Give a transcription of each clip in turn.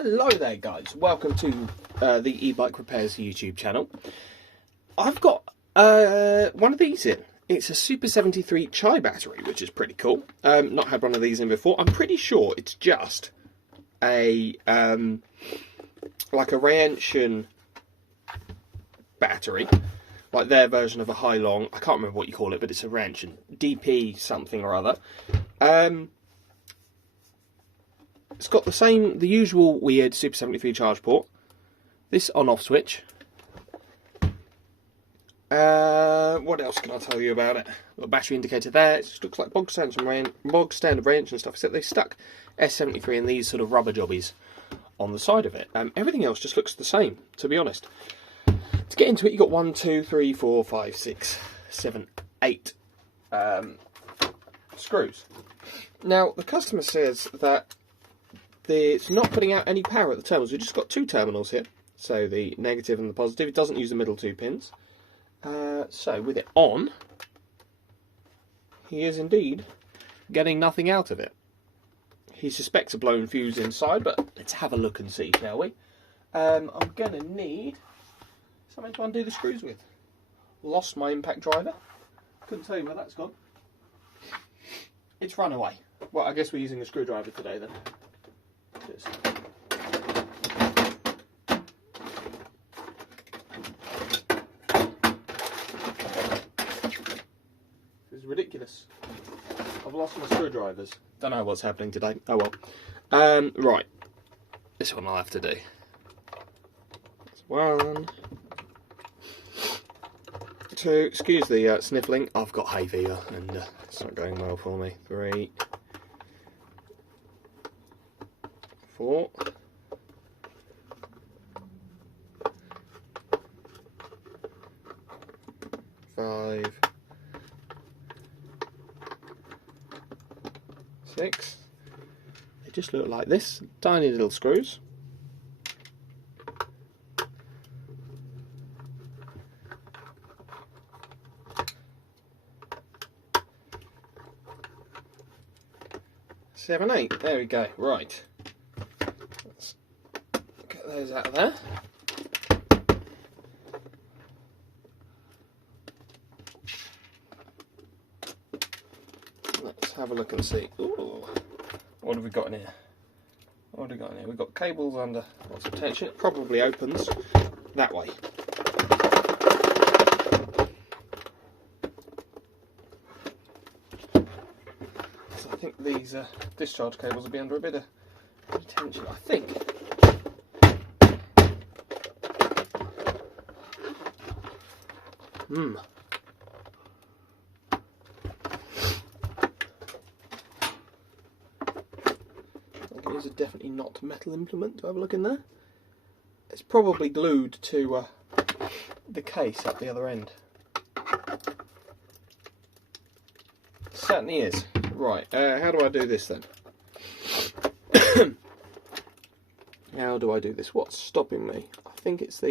Hello there guys, welcome to the e-bike repairs YouTube channel. I've got one of these in. It's a Super 73 Chai battery, which is pretty cool. Not had one of these in before. I'm pretty sure it's just a like a Reinchen battery, like their version of a High-Long. I can't remember what you call it, but it's a Reinchen DP something or other. It's got the usual weird Super 73 charge port. This on-off switch. What else can I tell you about it? Got a battery indicator there. It just looks like bog standard range and stuff, except they stuck S73 in these sort of rubber jobbies on the side of it. Everything else just looks the same, to be honest. To get into it, you've got 1, 2, 3, 4, 5, 6, 7, 8 screws. Now, the customer says that it's not putting out any power at the terminals. We've just got two terminals here, so the negative and the positive. It doesn't use the middle two pins. So with it on, he is indeed getting nothing out of it. He suspects a blown fuse inside, but let's have a look and see, shall we? I'm going to need something to undo the screws with. Lost my impact driver. Couldn't tell you where that's gone. It's run away. Well, I guess we're using a screwdriver today then. This is ridiculous. I've lost my screwdrivers. Don't know what's happening today. Oh well. Right. This one I'll have to do. That's 1, 2. Excuse the sniffling. I've got hay fever and it's not going well for me. 3, 4, 5, 6. They just look like this, tiny little screws. 7, 8. There we go. Right. Let's get those out of there. Let's have a look and see. Ooh, what have we got in here? What have we got in here? We've got cables under lots of tension. It probably opens that way. So I think these discharge cables will be under a bit of tension, I think. These are definitely not metal implement. Do I have a look in there? It's probably glued to the case at the other end. It certainly is. Right, how do I do this then? How do I do this? What's stopping me? I think it's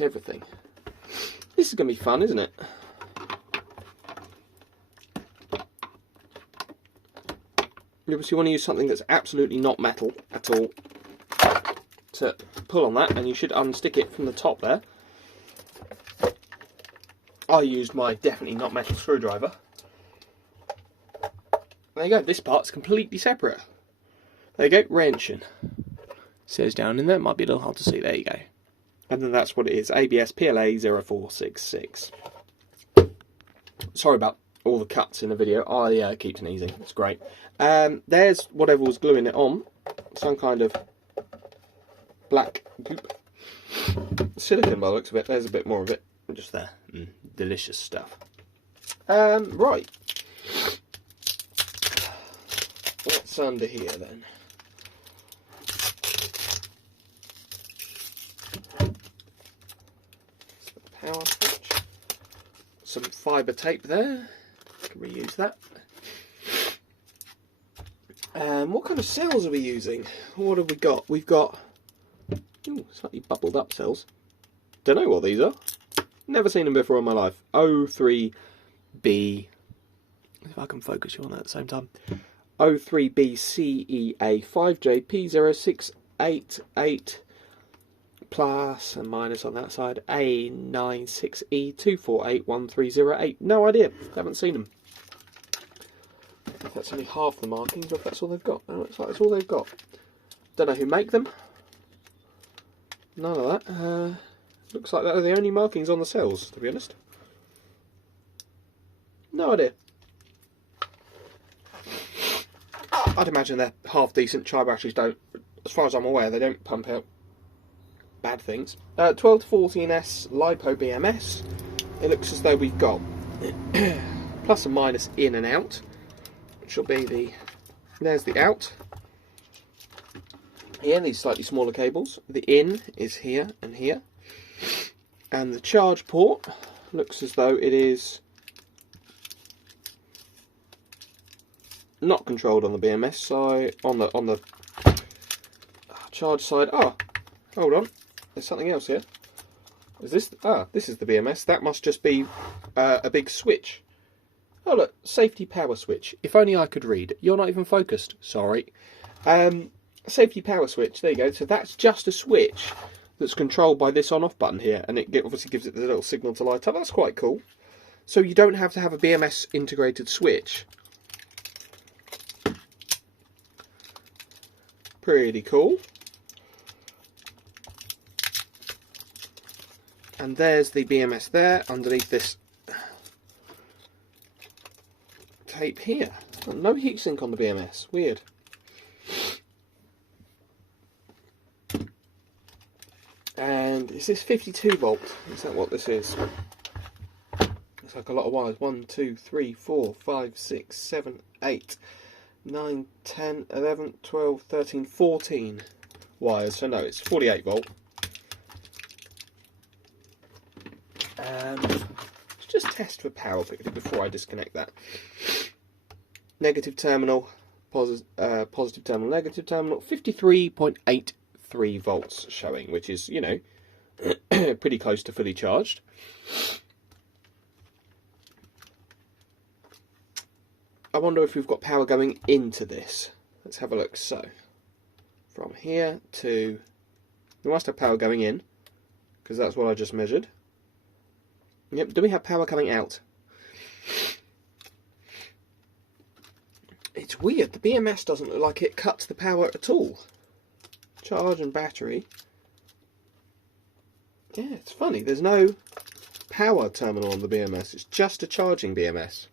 everything. This is going to be fun, isn't it? You obviously want to use something that's absolutely not metal at all to pull on that, and you should unstick it from the top there. I used my definitely not metal screwdriver. There you go, this part's completely separate. There you go, Reinchen. Says down in there, might be a little hard to see, there you go. And then that's what it is, ABS PLA 0466. Sorry about all the cuts in the video. I keep sneezing, it's great. There's whatever was gluing it on, some kind of black goop. Silicone by the looks of it, there's a bit more of it, just there. Delicious stuff. Right. What's under here then? It's the power switch. Some fibre tape there. Can reuse that. What kind of cells are we using? What have we got? We've got slightly bubbled up cells. Don't know what these are. Never seen them before in my life. O3B. If I can focus you on that at the same time. O3BCEA5JP0688 plus and minus on that side A96E2481308. No idea, haven't seen them. If that's only half the markings, or if that's all they've got. No, looks like that's all they've got. Don't know who make them. None of that. Looks like that are the only markings on the cells, to be honest. No idea. I'd imagine they're half decent. Tri batteries don't, as far as I'm aware, they don't pump out bad things. 12 to 14S LiPo BMS. It looks as though we've got plus and minus in and out, which will be the, there's the out. Here, these slightly smaller cables. The in is here and here. And the charge port looks as though it is not controlled on the BMS side, on the charge side. Oh, hold on, there's something else here. Is this? Ah, this is the BMS. That must just be a big switch. Oh look, safety power switch. If only I could read. You're not even focused. Sorry. Safety power switch. There you go. So that's just a switch that's controlled by this on-off button here, and it obviously gives it the little signal to light up. That's quite cool. So you don't have to have a BMS integrated switch. Pretty cool. And there's the BMS there underneath this tape here. No heatsink on the BMS. Weird. And is this 52 volt? Is that what this is? It's like a lot of wires. 1, 2, 3, 4, 5, 6, 7, 8, 9, 10, 11, 12, 13, 14 wires. So no, it's 48 volt. Let's just test for power quickly before I disconnect that. Negative terminal, positive terminal, negative terminal, 53.83 volts showing, which is, you know, pretty close to fully charged. I wonder if we've got power going into this. Let's have a look. So, from here to... we must have power going in, because that's what I just measured. Yep, do we have power coming out? It's weird, the BMS doesn't look like it cuts the power at all. Charge and battery. Yeah, it's funny, there's no power terminal on the BMS, it's just a charging BMS.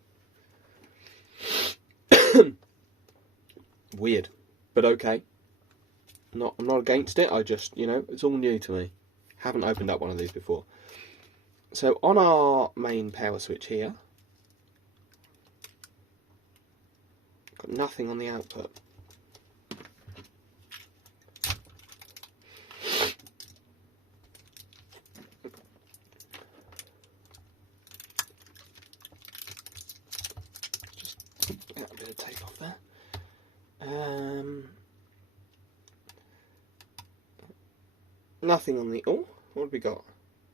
Weird, but okay. I'm not against it, I just, you know, it's all new to me. Haven't opened up one of these before. So on our main power switch here, got nothing on the output. Just get a bit of tape off there. Nothing on the... oh, what have we got?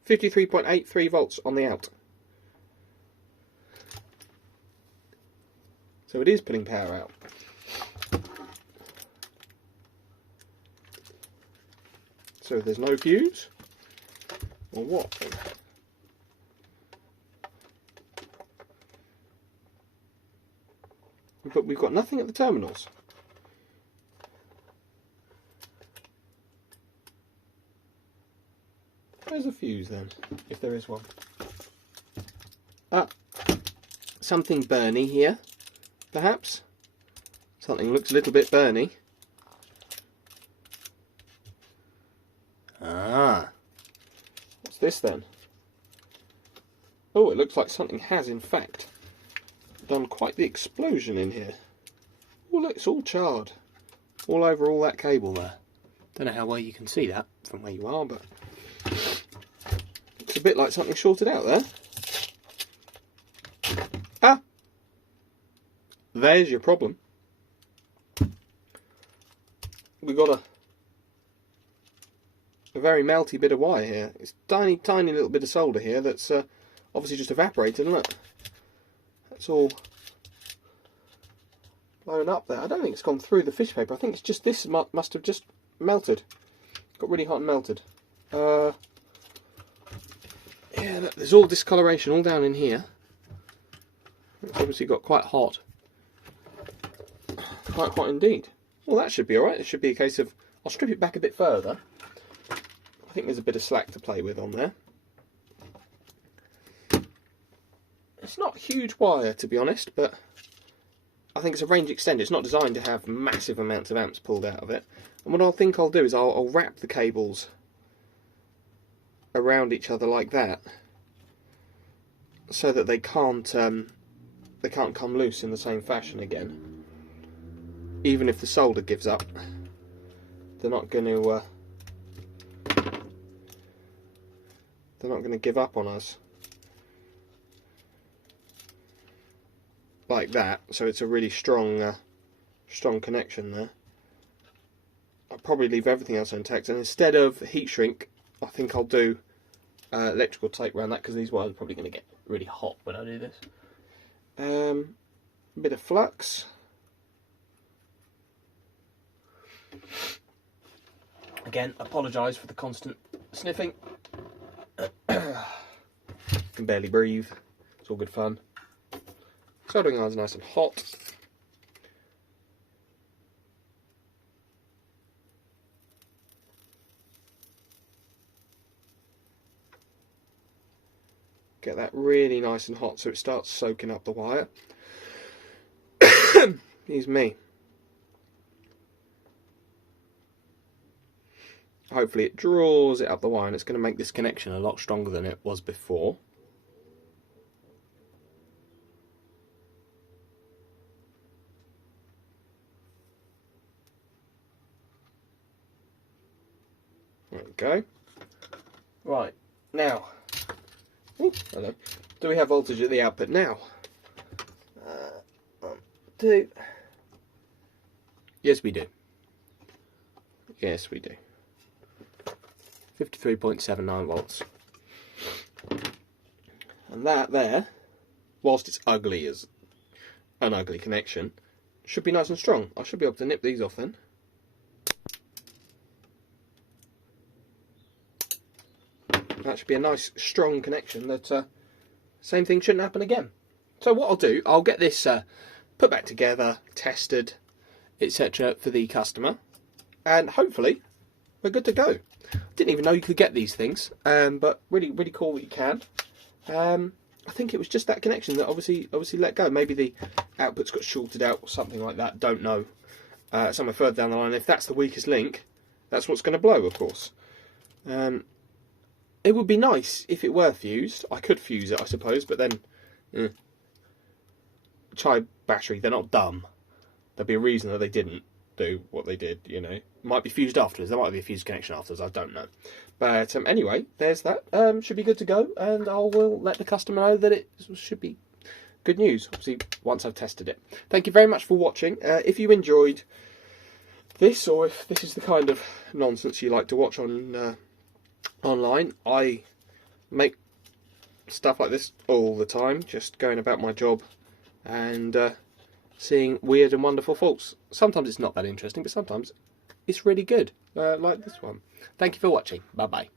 53.83 volts on the out. So it is putting power out. So there's no fuse? Or what? But we've got nothing at the terminals. Where's the fuse then, if there is one? Ah, something burny here, perhaps? Something looks a little bit burny. Ah, what's this then? Oh, it looks like something has in fact done quite the explosion in here. Oh look, it's all charred. All over all that cable there. Don't know how well you can see that from where you are, but it's a bit like something shorted out there. Ah! There's your problem. We've got a very melty bit of wire here. It's tiny, tiny little bit of solder here that's obviously just evaporated, isn't it? That's all blown up there. I don't think it's gone through the fish paper. I think it's just this must have just melted. Got really hot and melted. Yeah, look, there's all discoloration all down in here. It's obviously got quite hot. Quite hot indeed. Well, that should be alright. It should be a case of... I'll strip it back a bit further. I think there's a bit of slack to play with on there. It's not huge wire, to be honest, but I think it's a range extender. It's not designed to have massive amounts of amps pulled out of it. And what I think I'll do is I'll wrap the cables around each other like that, so that they can't come loose in the same fashion again. Even if the solder gives up, they're not going to give up on us like that. So it's a really strong connection there. I'll probably leave everything else intact, and instead of heat shrink, I think I'll do electrical tape around that, because these wires are probably going to get really hot when I do this. A bit of flux. Again, apologise for the constant sniffing. Can barely breathe. It's all good fun. Soldering iron's nice and hot. Get that really nice and hot so it starts soaking up the wire. Excuse me. Hopefully it draws it up the wire, and it's going to make this connection a lot stronger than it was before. There we go. Right, now, ooh, hello. Do we have voltage at the output now? 1, 2. Yes, we do. Yes, we do. 53.79 volts. And that there, whilst it's ugly as an ugly connection, should be nice and strong. I should be able to nip these off then. That should be a nice strong connection that same thing shouldn't happen again. So what I'll do, I'll get this put back together, tested, etc. for the customer, and hopefully we're good to go. Didn't even know you could get these things, but really cool that you can. I think it was just that connection that obviously let go. Maybe the outputs got shorted out or something like that. Don't know. Somewhere further down the line, if that's the weakest link, that's what's going to blow, of course. It would be nice if it were fused. I could fuse it, I suppose, but then chai battery, they're not dumb. There'd be a reason that they didn't do what they did, you know. Might be fused afterwards. There might be a fused connection afterwards. I don't know. But anyway, there's that. Should be good to go, and I will let the customer know that it should be good news, obviously, once I've tested it. Thank you very much for watching. If you enjoyed this, or if this is the kind of nonsense you like to watch on online, I make stuff like this all the time, just going about my job and seeing weird and wonderful faults. Sometimes it's not that interesting, but sometimes it's really good, like this one. Thank you for watching. Bye bye.